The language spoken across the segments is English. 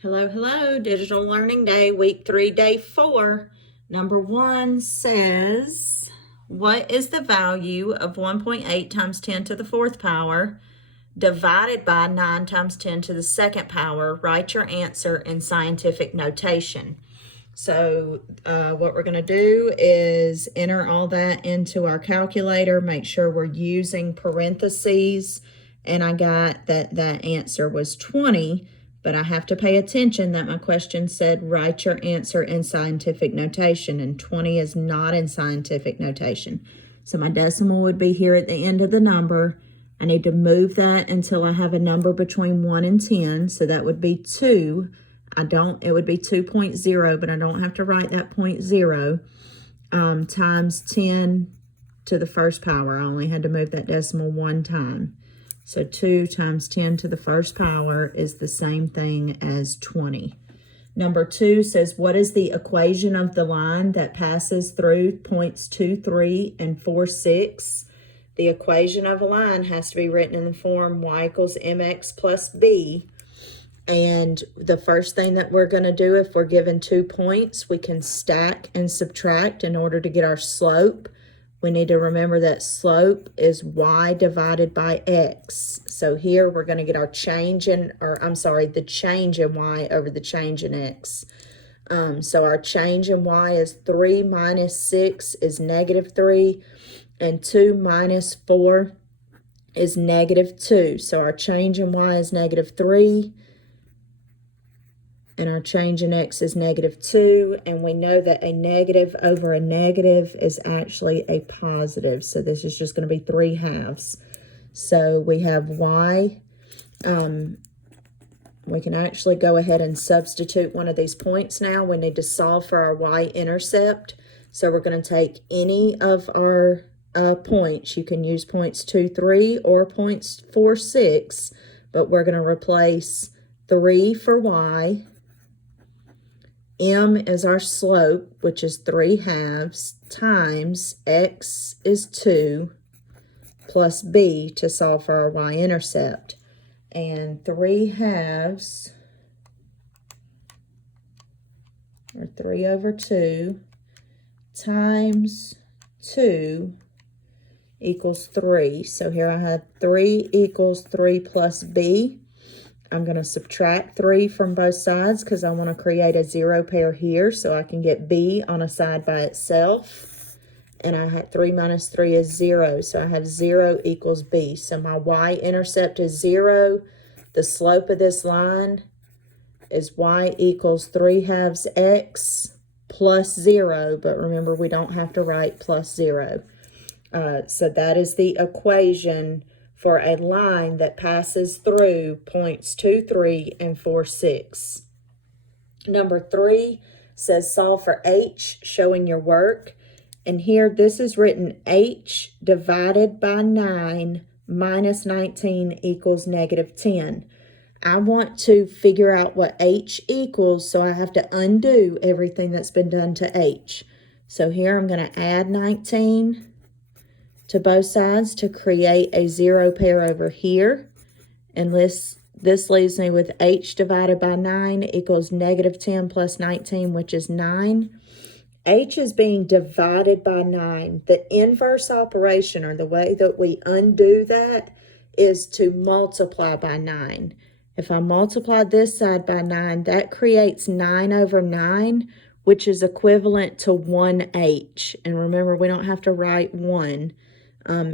Hello, hello, Digital Learning Day, week 3, day 4. Number 1 says, what is the value of 1.8 times 10 to the 4th power divided by 9 times 10 to the 2nd power? Write your answer in scientific notation. So what we're going to do is enter all that into our calculator, make sure we're using parentheses, and I got that answer was 20. But I have to pay attention that my question said write your answer in scientific notation, and 20 is not in scientific notation. So my decimal would be here at the end of the number. I need to move that until I have a number between 1 and 10, so that would be 2. It would be 2.0, but I don't have to write that 0, times 10 to the 1st power. I only had to move that decimal 1 time. So 2 times 10 to the 1st power is the same thing as 20. Number 2 says, what is the equation of the line that passes through points 2, 3, and 4, 6? The equation of a line has to be written in the form y equals mx plus b. And the first thing that we're going to do, if we're given 2 points, we can stack and subtract in order to get our slope. We need to remember that slope is y divided by x. So here we're going to get our the change in y over the change in x. So our change in y is 3 minus 6 is negative 3, and 2 minus 4 is negative 2. So our change in y is negative 3. And our change in x is negative 2, and we know that a negative over a negative is actually a positive. So this is just going to be 3 halves. So we have y. We can actually go ahead and substitute one of these points now. We need to solve for our y-intercept. So we're going to take any of our points. You can use points 2, 3 or points 4, 6, but we're going to replace 3 for y. M is our slope, which is 3 halves, times x is 2, plus b to solve for our y-intercept. And 3 halves, or 3 over 2, times 2 equals 3. So here I have 3 equals 3 plus b. I'm going to subtract 3 from both sides because I want to create a 0 pair here so I can get b on a side by itself. And I had 3 minus 3 is 0, so I have 0 equals b. So my y-intercept is 0. The slope of this line is y equals 3 halves x plus 0, but remember we don't have to write plus 0. So that is the equation for a line that passes through points 2, 3, and 4, 6. Number 3 says solve for h, showing your work. And here this is written h divided by 9 minus 19 equals negative 10. I want to figure out what h equals, so I have to undo everything that's been done to h. So here I'm going to add 19 to both sides to create a 0 pair over here. And this leaves me with h divided by 9 equals negative 10 plus 19, which is 9. H is being divided by 9. The inverse operation, or the way that we undo that, is to multiply by 9. If I multiply this side by 9, that creates 9 over 9, which is equivalent to 1h. And remember, we don't have to write 1.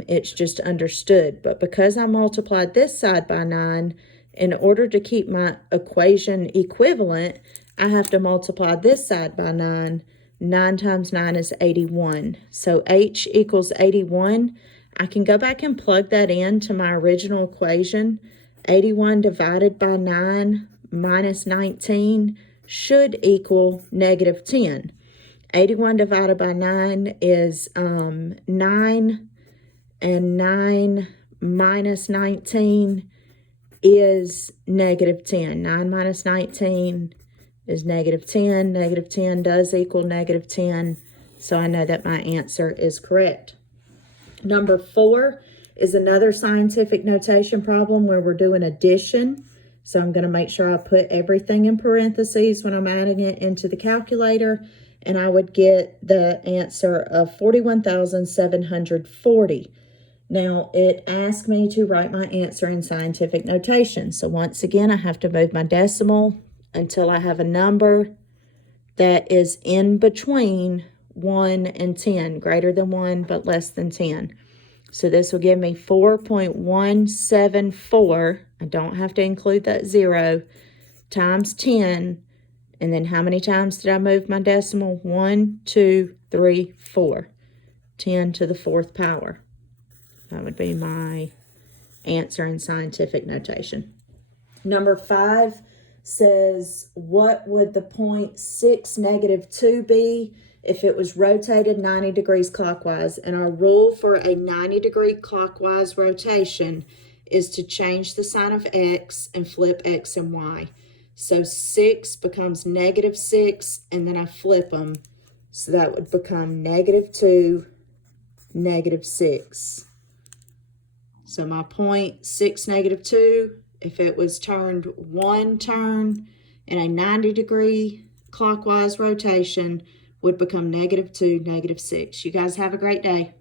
It's just understood. But because I multiplied this side by 9, in order to keep my equation equivalent, I have to multiply this side by 9. 9 times 9 is 81. So h equals 81. I can go back and plug that into my original equation. 81 divided by 9 minus 19 should equal negative 10. 81 divided by 9 is 9. And 9 minus 19 is negative 10. 9 minus 19 is negative 10. Negative 10 does equal negative 10. So I know that my answer is correct. Number 4 is another scientific notation problem where we're doing addition. So I'm going to make sure I put everything in parentheses when I'm adding it into the calculator, and I would get the answer of 41,740. Now, it asked me to write my answer in scientific notation. So once again, I have to move my decimal until I have a number that is in between 1 and 10, greater than 1 but less than 10. So this will give me 4.174. I don't have to include that 0, times 10. And then how many times did I move my decimal? 1, 2, 3, 4. 10 to the 4th power. That would be my answer in scientific notation. Number 5 says, what would the point 6, -2 be if it was rotated 90 degrees clockwise? And our rule for a 90-degree clockwise rotation is to change the sign of X and flip X and Y. So 6 becomes -6, and then I flip them. So that would become -2, -6. So my point 6, -2, if it was turned 1 turn in a 90-degree clockwise rotation, would become -2, -6. You guys have a great day.